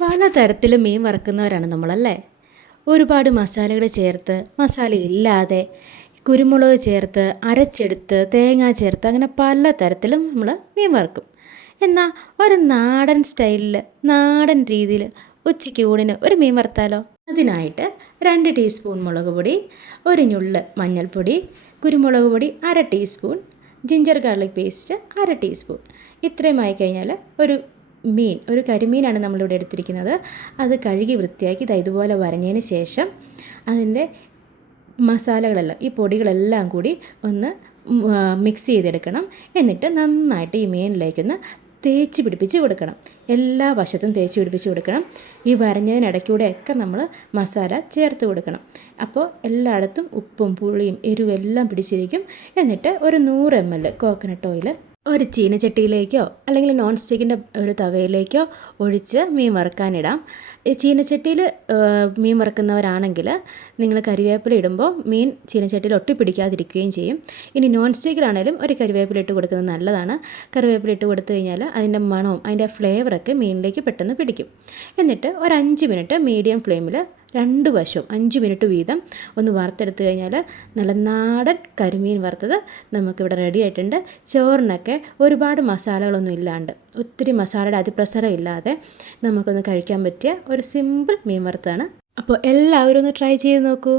പലതരത്തിൽ മീൻ വറുക്കുന്നവരാണ് നമ്മളല്ലേ. ഒരുപാട് മസാലകൾ ചേർത്ത്, മസാല ഇല്ലാതെ, കുരുമുളക് ചേർത്ത്, അരച്ചെടുത്ത്, തേങ്ങ ചേർത്ത്, അങ്ങനെ പല തരത്തിലും നമ്മൾ മീൻ വറുക്കും. എന്നാൽ ഒരു നാടൻ സ്റ്റൈലിൽ, നാടൻ രീതിയിൽ ഉച്ചയ്ക്ക് ഊണിന് ഒരു മീൻ വറുത്താലോ? അതിനായിട്ട് 2 ടീസ്പൂൺ മുളക് പൊടി, ഒരു ഞുള്ള് മഞ്ഞൾപ്പൊടി, കുരുമുളക് പൊടി 1/2 teaspoon, ginger garlic paste 1/2 teaspoon. ഇത്രയും ആയിക്കഴിഞ്ഞാൽ ഒരു കരിമീനാണ് നമ്മളിവിടെ എടുത്തിരിക്കുന്നത്. അത് കഴുകി വൃത്തിയാക്കി ഇതുപോലെ വരഞ്ഞതിന് ശേഷം അതിൻ്റെ മസാലകളെല്ലാം, ഈ പൊടികളെല്ലാം കൂടി ഒന്ന് മിക്സ് ചെയ്തെടുക്കണം. എന്നിട്ട് നന്നായിട്ട് ഈ മീനിലേക്കൊന്ന് തേച്ച് പിടിപ്പിച്ച് കൊടുക്കണം. എല്ലാ വശത്തും തേച്ച് പിടിപ്പിച്ച് കൊടുക്കണം. ഈ വരഞ്ഞതിനിടയ്ക്കൂടെയൊക്കെ നമ്മൾ മസാല ചേർത്ത് കൊടുക്കണം. അപ്പോൾ എല്ലായിടത്തും ഉപ്പും പുളിയും എരിവും എല്ലാം പിടിച്ചിരിക്കും. എന്നിട്ട് ഒരു 100 ml കോക്കനട്ട് ഓയിൽ ഒരു ചീനച്ചട്ടിയിലേക്കോ അല്ലെങ്കിൽ നോൺ സ്റ്റിക്കിൻ്റെ ഒരു തവയിലേക്കോ ഒഴിച്ച് മീൻ വറുക്കാനിടാം. ഈ ചീനച്ചട്ടിയിൽ മീൻ വറുക്കുന്നവരാണെങ്കിൽ നിങ്ങൾ കരിവേപ്പില ഇടുമ്പോൾ മീൻ ചീനച്ചട്ടിയിൽ ഒട്ടിപ്പിടിക്കാതിരിക്കുകയും ചെയ്യും. ഇനി നോൺ സ്റ്റിക്കിലാണെങ്കിലും ഒരു കരിവേപ്പില ഇട്ട് കൊടുക്കുന്നത് നല്ലതാണ്. കറിവേപ്പില ഇട്ട് കൊടുത്തു കഴിഞ്ഞാൽ അതിൻ്റെ മണവും അതിൻ്റെ ഫ്ലേവറൊക്കെ മീനിലേക്ക് പെട്ടെന്ന് പിടിക്കും. എന്നിട്ട് ഒരു 5 മിനിറ്റ് മീഡിയം ഫ്ലെയിമിൽ 2 വശവും 5 മിനിറ്റ് വീതം ഒന്ന് വറുത്തെടുത്ത് കഴിഞ്ഞാൽ നല്ല നാടൻ കരിമീൻ വറുത്തത് നമുക്കിവിടെ റെഡി ആയിട്ടുണ്ട്. ചോറിനൊക്കെ ഒരുപാട് മസാലകളൊന്നും ഇല്ലാണ്ട്, ഒത്തിരി മസാലയുടെ അതിപ്രസരം ഇല്ലാതെ നമുക്കൊന്ന് കഴിക്കാൻ പറ്റിയ ഒരു സിമ്പിൾ മീൻ വറുത്താണ്. അപ്പോൾ എല്ലാവരും ഒന്ന് ട്രൈ ചെയ്ത് നോക്കൂ.